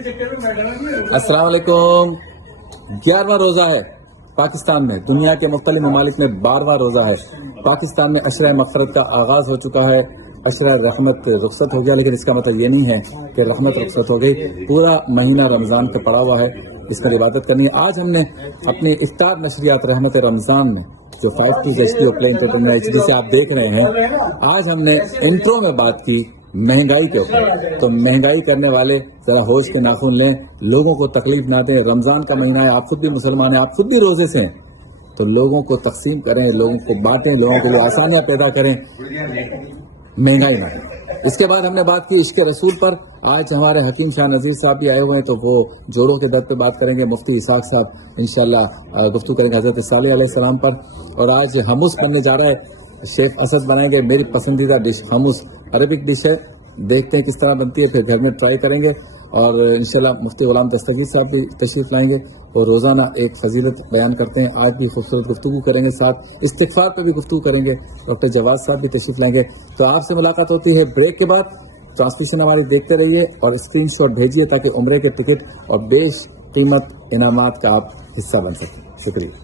السلام علیکم. 11واں روزہ ہے پاکستان میں. دنیا کے مختلف ممالک میں 12واں روزہ ہے. پاکستان میں عشرہ مغفرت کا آغاز ہو چکا ہے. عشرہ رحمت رخصت ہو گیا، لیکن اس کا مطلب یہ نہیں ہے کہ رحمت رخصت ہو گئی. پورا مہینہ رمضان کا پڑا ہوا ہے، اس میں عبادت کرنی ہے. آج ہم نے اپنی افطار نشریات رحمت رمضان میں جو 5 ایچ پی پلے ایچ ڈی سے آپ دیکھ رہے ہیں، آج ہم نے انٹرو میں بات کی مہنگائی کے اوپر. تو مہنگائی کرنے والے ذرا ہوش کے ناخن لیں، لوگوں کو تکلیف نہ دیں. رمضان کا مہینہ ہے، آپ خود بھی مسلمان ہیں، آپ خود بھی روزے سے ہیں، تو لوگوں کو تقسیم کریں، لوگوں کو بانٹیں، لوگوں کے لیے آسانیاں پیدا کریں، مہنگائی نہ. اس کے بعد ہم نے بات کی عشق رسول پر. آج ہمارے حکیم شاہ نذیر صاحب بھی آئے ہوئے ہیں، تو وہ زوروں کے درد پہ بات کریں گے. مفتی اسحاق صاحب انشاءاللہ گفتگو کریں گے حضرت صالح علیہ السلام پر. اور آج حمص بننے جا رہا ہے، شیخ اسد بنائیں گے. میری پسندیدہ ڈش حمص عربک ڈش ہے، دیکھتے ہیں کس طرح بنتی ہے، پھر گھر میں ٹرائی کریں گے. اور انشاءاللہ مفتی غلام دستگیر صاحب بھی تشریف لائیں گے. اور روزانہ ایک فضیلت بیان کرتے ہیں، آج بھی خوبصورت گفتگو کریں گے. ساتھ استغفار پہ بھی گفتگو کریں گے. ڈاکٹر جواز صاحب بھی تشریف لائیں گے. تو آپ سے ملاقات ہوتی ہے بریک کے بعد. ٹرانسمیشن ہماری دیکھتے رہیے اور اسکرین شاٹ بھیجیے تاکہ عمرے کے ٹکٹ اور بیش قیمت انعامات کا آپ حصہ بن سکیں. شکریہ.